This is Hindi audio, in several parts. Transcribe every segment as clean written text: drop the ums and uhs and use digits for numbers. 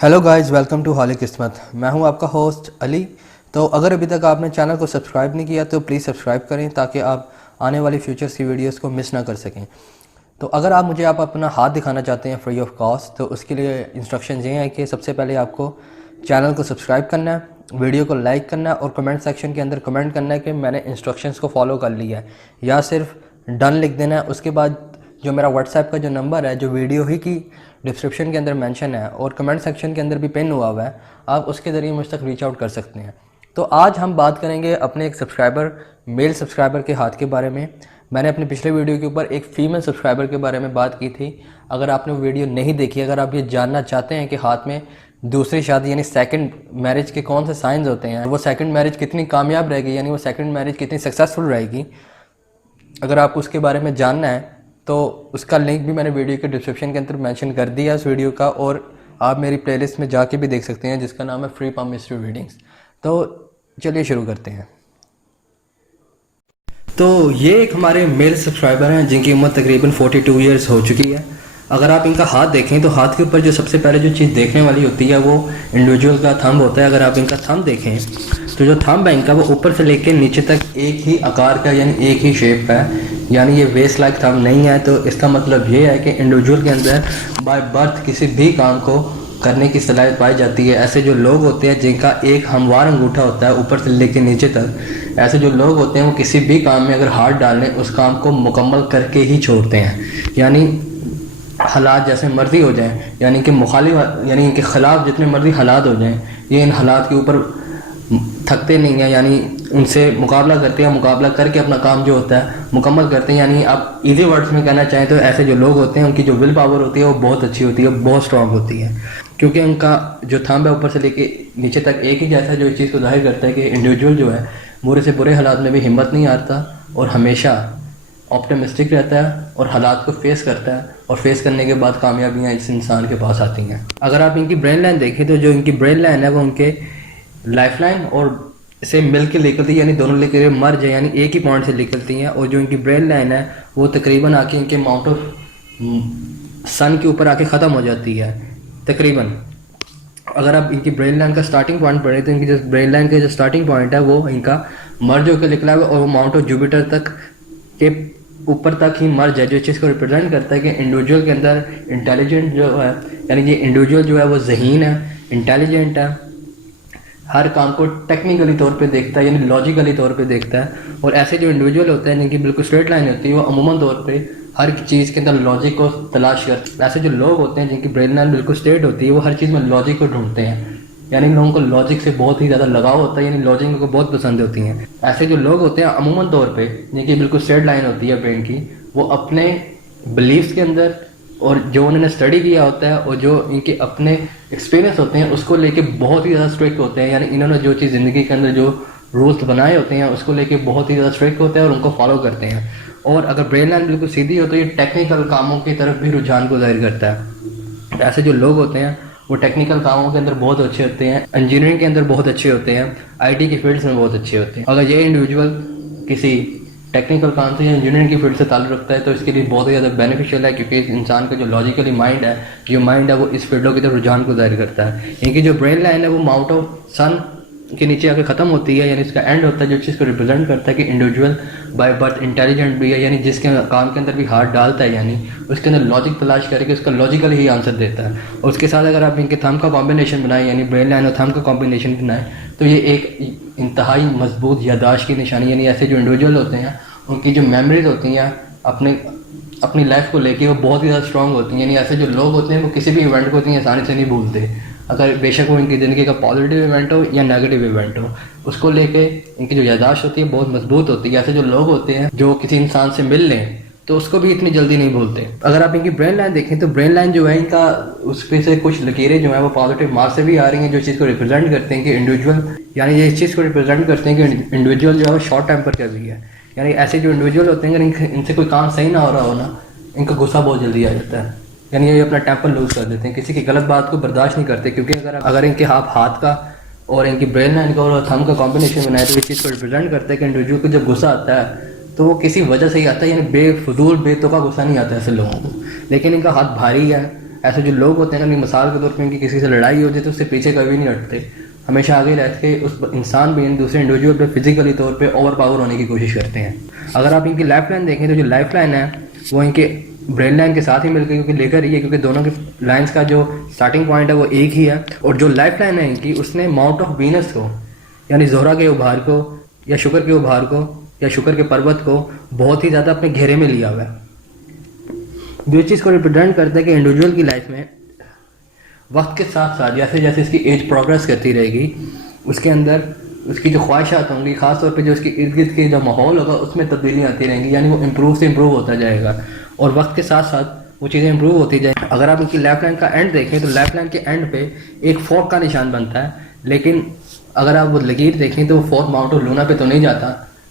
हेलो गाइस, वेलकम टू हॉली किस्मत। मैं हूं आपका होस्ट अली। तो अगर अभी तक आपने चैनल को सब्सक्राइब नहीं किया तो प्लीज़ सब्सक्राइब करें ताकि आप आने वाली फ्यूचर्स की वीडियोस को मिस ना कर सकें। तो अगर मुझे आप अपना हाथ दिखाना चाहते हैं फ्री ऑफ कॉस्ट, तो उसके लिए इंस्ट्रक्शंस ये हैं कि सबसे पहले आपको चैनल को सब्सक्राइब करना है, वीडियो को लाइक करना है और कमेंट सेक्शन के अंदर कमेंट करना है कि मैंने इंस्ट्रक्शंस को फॉलो कर लिया है, या सिर्फ डन लिख देना है। उसके बाद जो मेरा व्हाट्सएप का जो नंबर है, जो वीडियो ही की डिस्क्रिप्शन के अंदर मेंशन है और कमेंट सेक्शन के अंदर भी पिन हुआ हुआ है, आप उसके ज़रिए मुझ तक रीच आउट कर सकते हैं। तो आज हम बात करेंगे अपने एक सब्सक्राइबर, मेल सब्सक्राइबर के हाथ के बारे में। मैंने अपने पिछले वीडियो के ऊपर एक फ़ीमेल सब्सक्राइबर के बारे में बात की थी। अगर आपने वो वीडियो नहीं देखी, अगर आप ये जानना चाहते हैं कि हाथ में दूसरी शादी यानी सेकंड मैरिज के कौन से साइंस होते हैं, वो सेकंड मैरिज कितनी कामयाब रहेगी, यानी वो सेकंड मैरिज कितनी सक्सेसफुल रहेगी, अगर आपको उसके बारे में जानना है तो उसका लिंक भी मैंने वीडियो के डिस्क्रिप्शन के अंदर मेंशन कर दिया उस वीडियो का, और आप मेरी प्लेलिस्ट में जाके भी देख सकते हैं जिसका नाम है फ्री पाम मिस्ट्री रीडिंग्स। तो चलिए शुरू करते हैं। तो ये एक हमारे मेल सब्सक्राइबर हैं जिनकी उम्र तकरीबन 42 ईयर्स हो चुकी है। अगर आप इनका हाथ देखें तो हाथ के ऊपर जो सबसे पहले जो चीज़ देखने वाली होती है वो इंडिविजुअल का थंब होता है। अगर आप इनका थंब देखें तो जो थंब है इनका, वो ऊपर से लेकर नीचे तक एक ही आकार का यानी एक ही शेप का है, यानी ये वेस्ट लाइक थंब नहीं है। तो इसका मतलब ये है कि इंडिविजुअल के अंदर बाय बर्थ किसी भी काम को करने की सलाहियत पाई जाती है। ऐसे जो लोग होते हैं जिनका एक हमवार अंगूठा होता है ऊपर से लेकर नीचे तक, ऐसे जो लोग होते हैं वो किसी भी काम में अगर हाथ डाल लें उस काम को मुकम्मल करके ही छोड़ते हैं। यानी हालात जैसे मर्जी हो जाएं, यानी कि मुखालिफ, यानी इनके ख़िलाफ़ जितने मर्जी हालात हो जाएं, ये इन हालात के ऊपर थकते नहीं हैं, यानी उनसे मुकाबला करते हैं, मुकाबला करके अपना काम जो होता है मुकम्मल करते हैं। यानी आप इजी वर्ड्स में कहना चाहें तो ऐसे जो लोग होते हैं उनकी जो विल पावर होती है वो बहुत अच्छी होती है, बहुत स्ट्रांग होती है, क्योंकि उनका जो थंब है ऊपर से लेके नीचे तक एक ही जैसा, जो इस चीज़ को जाहिर करता है कि इंडिविजुअल जो है बुरे से बुरे हालात में भी हिम्मत नहीं हारता और हमेशा ऑप्टिमिस्टिक रहता है और हालात को फेस करता है, और फेस करने के बाद कामयाबियाँ इस इंसान के पास आती हैं। अगर आप इनकी ब्रेन लाइन देखें तो जो इनकी ब्रेन लाइन है वो उनके लाइफ लाइन और से मिल के निकलती है, यानी दोनों लेकर मर्ज है, यानी एक ही पॉइंट से निकलती हैं। और जो इनकी ब्रेन लाइन है वो तकरीबन आके इनके माउंट ऑफ सन के ऊपर आके ख़त्म हो जाती है तकरीबन। अगर आप इनकी ब्रेन लाइन का स्टार्टिंग पॉइंट पढ़ें तो इनकी जो ब्रेन लाइन का जो स्टार्टिंग पॉइंट है वो इनका मर्ज होकर निकला हुआ, और वो माउंट ऑफ जुपिटर तक के ऊपर तक ही मर्ज है, जो इस चीज़ को रिप्रेजेंट करता है कि इंडिविजुअल के अंदर इंटेलिजेंट जो है, यानी कि इंडिविजुअल जो है वो ज़हीन है, इंटेलिजेंट है, हर काम को टेक्निकली तौर पे देखता है, यानी लॉजिकली तौर पे देखता है। और ऐसे जो इंडिविजुअल होते हैं जिनकी बिल्कुल स्ट्रेट लाइन होती है वो अमूमन तौर पे हर चीज़ के अंदर लॉजिक को तलाश करते हैं। ऐसे जो लोग होते हैं जिनकी ब्रेन लाइन बिल्कुल स्ट्रेट होती है वो हर चीज़ में लॉजिक को ढूंढते हैं, यानी इन लोगों को लॉजिक से बहुत ही ज़्यादा लगाव होता है, यानी लॉजिक को बहुत पसंद होती हैं। ऐसे जो लोग होते हैं अमूमन तौर पे जिनकी बिल्कुल स्ट्रेट लाइन होती है ब्रेन की, वो अपने बिलीव्स के अंदर और जो उन्होंने स्टडी किया होता है और जो इनके अपने एक्सपीरियंस होते हैं उसको लेके बहुत ही ज़्यादा स्ट्रिक्ट होते हैं। यानी इन्होंने जो चीज़ ज़िंदगी के अंदर जो रूल्स बनाए होते हैं उसको लेके बहुत ही ज़्यादा स्ट्रिक्ट होते हैं और उनको फॉलो करते हैं। और अगर ब्रेन लाइन बिल्कुल सीधी हो तो ये टेक्निकल कामों की तरफ भी रुझान को जाहिर करता है। ऐसे जो लोग होते हैं वो टेक्निकल कामों के अंदर बहुत अच्छे होते हैं, इंजीनियरिंग के अंदर बहुत अच्छे होते हैं, आईटी की फील्ड्स में बहुत अच्छे होते हैं। अगर ये इंडिविजुअल किसी टेक्निकल काम से या इंजीनियरिंग की फील्ड से ताल्लुक़ रखता है तो इसके लिए बहुत ही ज़्यादा बेनिफिशियल है, क्योंकि इस इंसान का जो लॉजिकली माइंड है, जो माइंड है वो इस फील्डों की तरफ रुझान को जाहिर करता है। इनकी जो ब्रेन लाइन है वो माउंट ऑफ सन के नीचे आकर ख़त्म होती है, यानी इसका एंड होता है, जो चीज़ को रिप्रेजेंट करता है कि इंडिविजुअल बाय बर्थ इंटेलिजेंट भी है, यानी जिसके काम के अंदर भी हाथ डालता है, यानी उसके अंदर लॉजिक तलाश करके उसका लॉजिकली ही आंसर देता है। और उसके साथ अगर आप इनके थंब का कॉम्बिनेशन बनाएं, यानी ब्रेन लाइन और थंब का कॉम्बिनेशन बनाएं, तो ये एक इंतहाई मजबूत यादाश्त की निशानी, यानी ऐसे जो इंडिविजुअल होते हैं उनकी जो मेमोरीज होती हैं अपनी लाइफ को लेके वो बहुत ही ज़्यादा स्ट्रॉन्ग होती हैं। यानी ऐसे जो लोग होते हैं वो किसी भी इवेंट को इतनी आसानी से नहीं भूलते, अगर बेशक वो इनकी ज़िंदगी का पॉजिटिव इवेंट हो या नेगेटिव इवेंट हो, उसको लेके इनकी जो यादाश्त होती है बहुत मजबूत होती है। ऐसे जो लोग होते हैं जो किसी इंसान से मिल लें तो उसको भी इतनी जल्दी नहीं भूलते। अगर आप इनकी ब्रेन लाइन देखें तो ब्रेन लाइन जो है इनका, उस पर से कुछ लकीरें जो है वो पॉजिटिव मार्क्स से भी आ रही हैं, जो चीज़ को रिप्रेजेंट करते हैं कि इंडिविजुअल, यानी ये इस चीज़ को रिप्रेजेंट करते हैं कि इंडिविजुअल जो है वो शॉर्ट टेम्पर का भी है। यानी ऐसे जो इंडिविजुअल होते हैं अगर इनसे कोई काम सही ना हो रहा हो ना, इनका गुस्सा बहुत जल्दी आ जाता है, यानी ये अपना टेम्पर लूज कर देते हैं, किसी की गलत बात को बर्दाश्त नहीं करते। क्योंकि अगर इनके आप हाथ का और इनकी ब्रेन लाइन का और थंब का कॉम्बिनेशन बनाए तो इस चीज़ को रिप्रेजेंट करता है कि इंडिविजुअल को जब गुस्सा आता है तो वो किसी वजह से ही आता है, यानी बेफजूल बेतुका गुस्सा नहीं आता ऐसे लोगों को। लेकिन इनका हाथ भारी है, ऐसे जो लोग होते हैं ना, मिसाल के तौर पर उनकी किसी से लड़ाई होती है तो उससे पीछे कभी नहीं हटते, हमेशा आगे रह के उस इंसान भी दूसरे इंडिविजुअल पे फिजिकली तौर पे ओवर पावर होने की कोशिश करते हैं। अगर आप इनकी लाइफ लाइन देखें तो जो लाइफ लाइन है वो इनके ब्रेन लाइन के साथ ही मिलकर क्योंकि लेकर ही है, क्योंकि दोनों के लाइंस का जो स्टार्टिंग पॉइंट है वो एक ही है। और जो लाइफ लाइन है इनकी, उसने माउंट ऑफ वीनस को यानी जोहरा के उभार को या शुक्र के उभार को या शुक्र के पर्वत को बहुत ही ज़्यादा अपने घेरे में लिया हुआ है, जो इस चीज़ को रिप्रेजेंट करता है कि इंडिविजुअल की लाइफ में वक्त के साथ साथ जैसे जैसे इसकी एज प्रोग्रेस करती रहेगी उसके अंदर उसकी जो ख्वाहिशात होंगी, ख़ासतौर पे जो उसके इर्द गिर्द के जो माहौल होगा उसमें तब्दीलियाँ आती रहेंगी, यानी वो इम्प्रूव से इम्प्रूव होता जाएगा और वक्त के साथ साथ वो चीज़ें इम्प्रूव होती जाएंगी। अगर आप इनकी लाइफ लाइन का एंड देखें तो लाइफ लाइन के एंड पे एक फोर्क का निशान बनता है, लेकिन अगर आप वो लकीर देखें तो वो फोर्क माउंट ऑफ लूना पे तो नहीं जाता,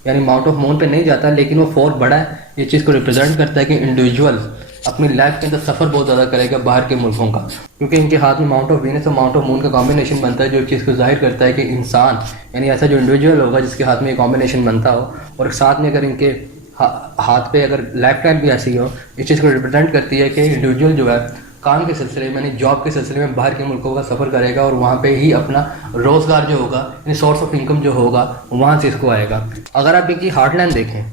यानी माउंट ऑफ मून पे नहीं जाता, लेकिन वो फोर्क बड़ा है। ये चीज़ को रिप्रेजेंट करता है कि इंडिविजुअल अपनी लाइफ के अंदर सफ़र बहुत ज़्यादा करेगा बाहर के मुल्कों का, क्योंकि इनके हाथ में माउंट ऑफ वीनस और माउंट ऑफ मून का कॉम्बिनेशन बनता है, जो इस चीज़ को जाहिर करता है कि इंसान यानी ऐसा जो इंडिविजुअल होगा जिसके हाथ में ये कॉम्बिनेशन बनता हो और साथ में अगर इनके हाथ पे अगर लाइफ लाइन भी ऐसी हो, इस चीज़ को रिप्रेजेंट करती है कि इंडिविजुअल जो है काम के सिलसिले में यानी जॉब के सिलसिले में बाहर के मुल्कों का सफ़र करेगा और वहाँ पे ही अपना रोज़गार जो होगा यानी सोर्स ऑफ इनकम जो होगा वहाँ से इसको आएगा। अगर आप इनकी हार्टलाइन देखें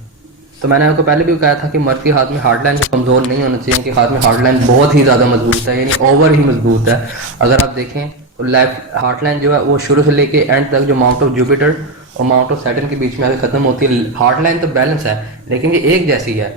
तो मैंने आपको पहले भी कहा था कि मर्द के हाथ में हार्टलाइन कमज़ोर नहीं होना चाहिए, इनके हाथ में हार्टलाइन बहुत ही ज़्यादा मजबूत है, यानी ओवर ही मजबूत है। अगर आप देखें तो लाइफ हार्टलाइन जो है वो शुरू से लेके एंड तक जो माउंट ऑफ जुपिटर और माउंट ऑफ सैटर्न के बीच में आगे ख़त्म होती है। हार्टलाइन तो बैलेंस है लेकिन ये एक जैसी है।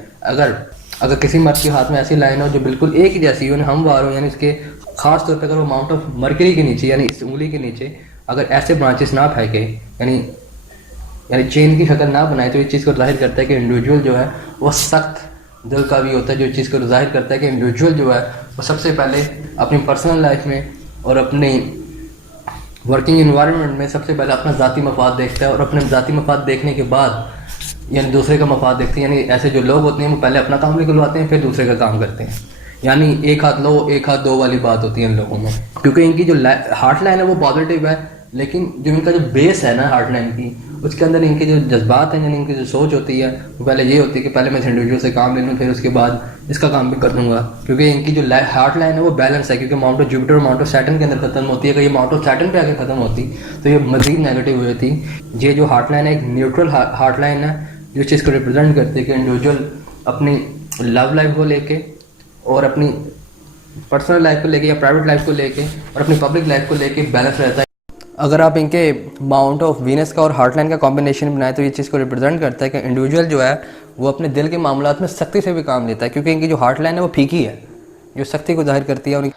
अगर किसी मर्द के हाथ में ऐसी लाइन हो जो बिल्कुल एक ही जैसी हो, हमवार हो, यानी इसके खास तौर पर अगर वो माउंट ऑफ मरकरी के नीचे यानी इस उंगली के नीचे अगर ऐसे ब्रांचेस ना फेंके यानी चेन की शक्ल ना बनाए, तो इस चीज़ को जाहिर करता है कि इंडिविजुअल जो है वो सख्त दिल का भी होता है, जो इस चीज़ को जाहिर करता है कि इंडिविजुअल जो है वो सबसे पहले अपनी पर्सनल लाइफ में और अपनी वर्किंग इन्वायरमेंट में सबसे पहले अपना ज़ाती मफाद देखता है और अपने ज़ाती मफाद देखने के बाद यानी दूसरे का मफाद देखते हैं। यानी ऐसे जो लोग होते हैं वो पहले अपना काम निकलवाते हैं फिर दूसरे का काम करते हैं, यानी एक हाथ लो एक हाथ दो वाली बात होती है इन लोगों में। क्योंकि इनकी जो हार्ट लाइन है वो पॉजिटिव है, लेकिन जो इनका जो बेस है ना हार्ट लाइन की, उसके अंदर इनके जो जज्बात हैं यानी इनकी जो सोच होती है वो पहले ये होती है कि पहले मैं इस इंडिविजुअल से काम ले लूँ फिर उसके बाद इसका काम भी कर दूँगा। क्योंकि इनकी जो हार्ट लाइन है वो बैलेंस है, क्योंकि माउंट ऑफ जुपिटर और माउंट ऑफ सैटर्न के अंदर खत्म होती है। अगर ये माउंट ऑफ सैटर्न पे आके खत्म होती तो ये मज़ीद नेगेटिव हुई थी। ये जो हार्ट लाइन है एक न्यूट्रल हार्ट लाइन है, जो चीज़ को रिप्रेजेंट करती है कि इंडिविजुअल अपनी लव लाइफ को लेके और अपनी पर्सनल लाइफ को लेके या प्राइवेट लाइफ को लेके और अपनी पब्लिक लाइफ को लेके बैलेंस रहता है। अगर आप इनके माउंट ऑफ वीनस का और हार्टलाइन का कॉम्बिनेशन बनाए तो ये चीज़ को रिप्रेजेंट करता है कि इंडिविजुअल जो है वो अपने दिल के मामलात में सख्ती से भी काम लेता है, क्योंकि इनकी जो हार्टलाइन है वो फीकी है जो सख्ती को जाहिर करती है। और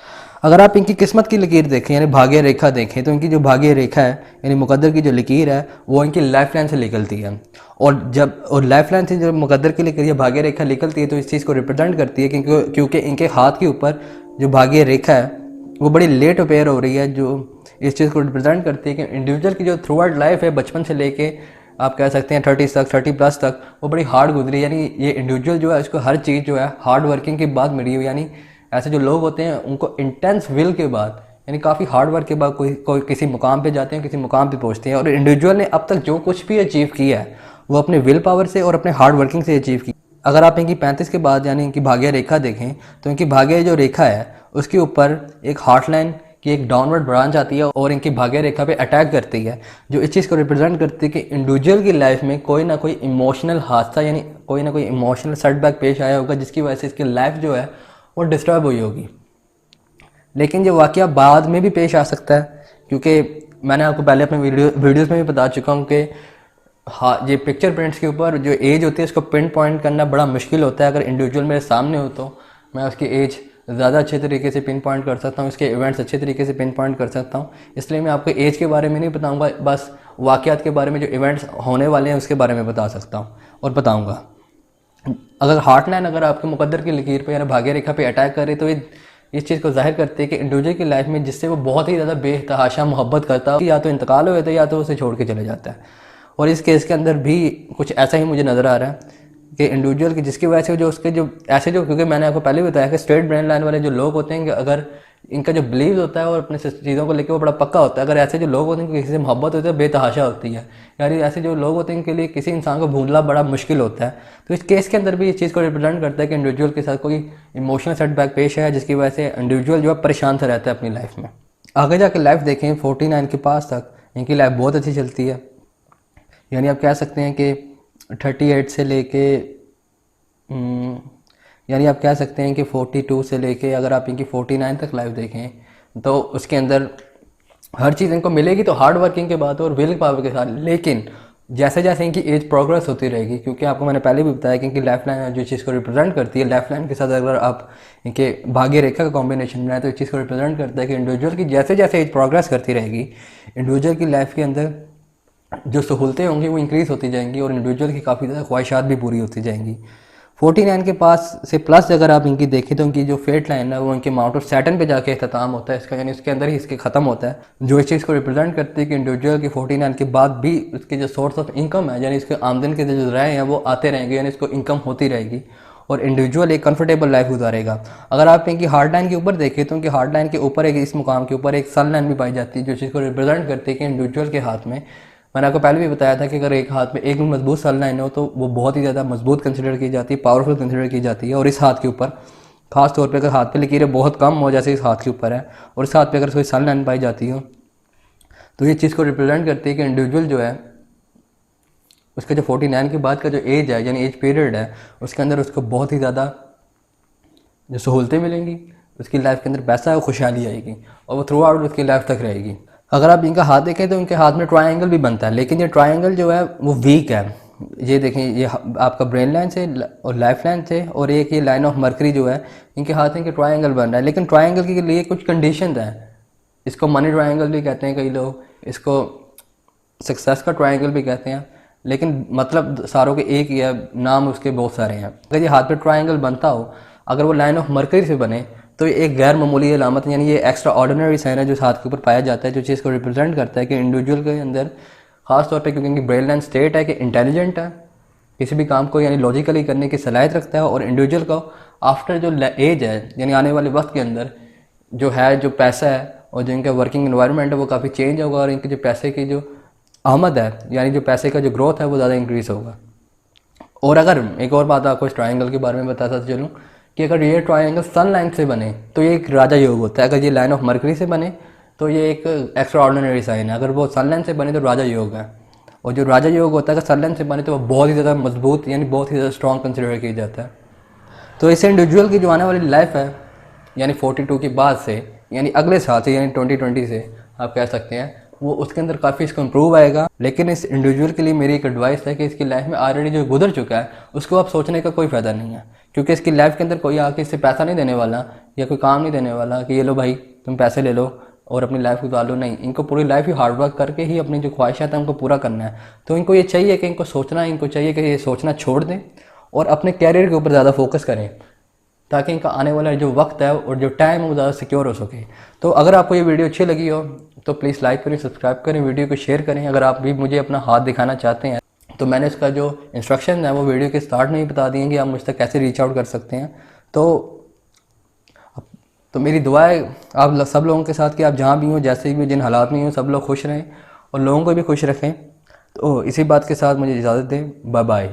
अगर आप इनकी किस्मत की लकीर देखें यानी भाग्य रेखा देखें तो इनकी जो भाग्य रेखा है यानी मुकद्दर की जो लकीर है वो इनकी लाइफ लाइन से निकलती है, और लाइफ लाइन से जब मुकद्दर की लकीर या भाग्य रेखा निकलती है तो इस चीज़ को रिप्रेजेंट करती है क्योंकि इनके हाथ के ऊपर जो भाग्य रेखा है वो बड़ी लेट अपेयर हो रही है, जो इस चीज़ को रिप्रेजेंट करती है कि इंडिविजुअल की जो थ्रू आउट लाइफ है बचपन से लेके आप कह सकते हैं 30+ तक वो बड़ी हार्ड गुजरी। यानी ये इंडिविजुअल जो है उसको हर चीज़ जो है हार्ड वर्किंग के बाद मिली हुई, यानी ऐसे जो लोग होते हैं उनको इंटेंस विल के बाद यानी काफ़ी हार्ड वर्क के बाद कोई किसी मुकाम पे जाते हैं, किसी मुकाम पे पहुंचते हैं। और इंडिविजुअल ने अब तक जो कुछ भी अचीव किया है वो अपने विल पावर से और अपने हार्ड वर्किंग से अचीव किया। अगर आप इनकी 35 के बाद यानी इनकी भाग्य रेखा देखें तो इनकी भाग्य जो रेखा है उसके ऊपर एक हार्ट लाइन की एक डाउनवर्ड ब्रांच आती है और इनकी भाग्य रेखा पे अटैक करती है, जो इस चीज़ को रिप्रेजेंट करती है कि इंडिविजुअल की लाइफ में कोई ना कोई इमोशनल हादसा यानी कोई ना कोई इमोशनल सेटबैक पेश आया होगा जिसकी वजह से इसकी लाइफ जो है वो डिस्टर्ब हुई होगी। लेकिन ये वाक़या बाद में भी पेश आ सकता है, क्योंकि मैंने आपको पहले अपने वीडियोज़ में भी बता चुका हूँ कि हाँ ये पिक्चर प्रिंट्स के ऊपर जो एज होती है उसको पिन पॉइंट करना बड़ा मुश्किल होता है। अगर इंडिविजुअल मेरे सामने हो तो मैं उसकी एज ज़्यादा अच्छे तरीके से पिन पॉइंट कर सकता हूँ, इसके इवेंट्स अच्छे तरीके से पिन पॉइंट कर सकता हूँ। इसलिए मैं आपको एज के बारे में नहीं बताऊँगा, बस वाक़यात के बारे में जो इवेंट्स होने वाले हैं उसके बारे में बता सकता हूँ और बताऊँगा। अगर हार्ट लाइन अगर आपके मुकद्दर की लकीर पर या भाग्य रेखा पे अटैक करे तो ये इस चीज़ को जाहिर करती है कि इंडिविजुअल की लाइफ में जिससे वो बहुत ही ज़्यादा बेतहाशा मोहब्बत करता है या तो इंतकाल हो जाता है या तो उसे छोड़ के चले जाता है। और इस केस के अंदर भी कुछ ऐसा ही मुझे नज़र आ रहा है कि इंडिविजुअल की जिसकी वजह से जो उसके जो ऐसे जो क्योंकि मैंने आपको पहले बताया कि स्ट्रेट ब्रेन लाइन वाले जो लोग होते हैं कि अगर इनका जो बिलीव होता है और अपने चीज़ों को लेकर वो बड़ा पक्का होता है। अगर ऐसे जो लोग होते हैं उनकी किसी से मोहब्बत होती है बेतहाशा होती है, यानी ऐसे जो लोग होते हैं इनके लिए किसी इंसान को भूलना बड़ा मुश्किल होता है। तो इस केस के अंदर भी इस चीज़ को रिप्रेजेंट करता है कि इंडिविजुअल के साथ कोई इमोशनल सेटबैक पेश है जिसकी वजह से इंडिविजुअल जो है परेशान सा रहता है अपनी लाइफ में। आगे जाके लाइफ देखें 49 के पास तक इनकी लाइफ बहुत अच्छी चलती है, यानी आप कह सकते हैं कि 38 से लेके यानी आप कह सकते हैं कि 42 से लेके अगर आप इनकी 49 तक लाइफ देखें तो उसके अंदर हर चीज़ इनको मिलेगी तो हार्ड वर्किंग के बाद और विल पावर के साथ। लेकिन जैसे जैसे इनकी एज प्रोग्रेस होती रहेगी, क्योंकि आपको मैंने पहले भी बताया कि इनकी लाइफ लाइन जो चीज़ को रिप्रेजेंट करती है, लाइफ लाइन के साथ अगर आप इनके भाग्य रेखा का कॉम्बिनेशन बनाए तो इस चीज़ को रिप्रेजेंट करता है कि इंडिविजुअल की जैसे जैसे एज प्रोग्रेस करती रहेगी, इंडिविजुअल की लाइफ के अंदर जो सहूलतें होंगी वो इंक्रीज़ होती जाएंगी और इंडिविजुअल की काफ़ी ज़्यादा ख्वाहिशात भी पूरी होती जाएंगी। 49 के पास से प्लस अगर आप इनकी देखें तो इनकी जो फेट लाइन है वो इनके माउंट ऑफ सैटर्न पे जाके अख्ताम होता है इसका, यानी इसके अंदर ही इसके ख़त्म होता है, जो इस चीज़ को रिप्रेजेंट करती है कि इंडिविजुअल की 49 के बाद भी उसके जो सोर्स ऑफ इनकम है, यानी इसके आमदन के जो राय हैं वो आते रहेंगे, यानी इसको इनकम होती रहेगी और इंडिविजुअल एक कंफर्टेबल लाइफ गुजारेगा। अगर आप इनकी हार्ड लाइन के ऊपर देखें तो इनकी हार्ड लाइन के ऊपर एक इस मुकाम के ऊपर एक सन लाइन भी पाई जाती है, जो चीज़ को रिप्रेजेंट करती है कि इंडिविजुअल के हाथ में, मैंने आपको पहले भी बताया था कि अगर एक हाथ में एक भी मजबूत सन लाइन हो तो वो बहुत ही ज़्यादा मजबूत कंसिडर की जाती है, पावरफुल कंसिडर की जाती है। और इस हाथ के ऊपर खास तौर पे अगर हाथ पे लकीरें बहुत कम हो जैसे इस हाथ के ऊपर है और इस हाथ पे अगर कोई सन लाइन पाई जाती हो तो ये चीज़ को रिप्रेजेंट करती है कि इंडिविजुअल जो है उसका जो 49 के बाद का जो एज है यानी एज पीरियड है उसके अंदर उसको बहुत ही ज़्यादा जो सहूलतें मिलेंगी, उसकी लाइफ के अंदर पैसा और खुशहाली आएगी और वो थ्रू आउट उसकी लाइफ तक रहेगी। अगर आप इनका हाथ देखें तो इनके हाथ में ट्रायंगल भी बनता है, लेकिन ये ट्रायंगल जो है वो वीक है। ये देखें, ये आपका ब्रेन लाइन से और लाइफ लाइन से और एक ये लाइन ऑफ मरकरी जो है इनके हाथ में ट्रायंगल बन रहा है, लेकिन ट्रायंगल के लिए कुछ कंडीशन है। इसको मनी ट्रायंगल भी कहते हैं कई लोग, इसको सक्सेस का ट्रायंगल भी कहते हैं, लेकिन मतलब सारों के एक ही है, नाम उसके बहुत सारे हैं। अगर ये हाथ पे ट्रायंगल बनता हो, अगर वो लाइन ऑफ मरकरी से बने तो ये एक गैर मामूली अलामत यानी ये एक्स्ट्रा ऑर्डिनरी साइन है जो हाथ के ऊपर पाया जाता है, जो चीज़ को रिप्रेजेंट करता है कि इंडिविजुअल के अंदर खास तौर पे क्योंकि इनकी ब्रेन लाइन स्टेट है कि इंटेलिजेंट है, किसी भी काम को यानी लॉजिकली करने की सलाहियत रखता है और इंडिविजुअल को आफ्टर जो एज है यानी आने वाले वक्त के अंदर जो है जो पैसा है और जो इनका वर्किंग इन्वायरमेंट है वो काफ़ी चेंज होगा और इनके जो पैसे की जो आमद है यानी जो पैसे का जो ग्रोथ है वो ज़्यादा इंक्रीज़ होगा। और अगर एक और बात आपको इस ट्रायंगल के बारे में बताता चलूँ कि अगर ये ट्रायंगल सन लाइन से बने तो ये एक राजा योग होता है, अगर ये लाइन ऑफ मरकरी से बने तो ये एक एक्स्ट्रा ऑर्डिनरी साइन है, अगर वो सन लाइन से बने तो राजा योग है। और जो राजा योग होता है अगर सन लाइन से बने तो वो बहुत ही ज़्यादा मजबूत यानी बहुत ही ज़्यादा स्ट्रॉन्ग कंसिडर किया जाता है। तो इस इंडिविजुअल की जो आने वाली लाइफ है यानी 42 के बाद से यानी अगले साल से यानी 2020 से आप कह सकते हैं वो उसके अंदर काफ़ी इसको इम्प्रूव आएगा। लेकिन इस इंडिविजुअल के लिए मेरी एक एडवाइस है कि इसकी लाइफ में ऑलरेडी जो गुजर चुका है उसको आप सोचने का कोई फ़ायदा नहीं है, क्योंकि इसकी लाइफ के अंदर कोई आके इससे पैसा नहीं देने वाला या कोई काम नहीं देने वाला कि ये लो भाई तुम पैसे ले लो और अपनी लाइफ गुजार लो। नहीं, इनको पूरी लाइफ ही हार्ड वर्क करके ही अपनी जो ख्वाहिशात है उनको पूरा करना है। तो इनको ये चाहिए कि इनको चाहिए कि ये सोचना छोड़ दें और अपने कैरियर के ऊपर ज़्यादा फोकस करें ताकि इनका आने वाला जो वक्त है और जो टाइम है वो ज़्यादा सिक्योर हो सके। तो अगर आपको ये वीडियो अच्छी लगी हो तो प्लीज़ लाइक करें, सब्सक्राइब करें, वीडियो को शेयर करें। अगर आप भी मुझे अपना हाथ दिखाना चाहते हैं तो मैंने इसका जो इंस्ट्रक्शन है वो वीडियो के स्टार्ट में ही बता दिए कि आप मुझ तक कैसे रीच आउट कर सकते हैं। तो मेरी दुआ है आप सब लोगों के साथ कि आप जहाँ भी हों, जैसे भी जिन हालात में हों, सब लोग खुश रहें और लोगों को भी खुश रखें। तो इसी बात के साथ मुझे इजाज़त दें, बाय बाय।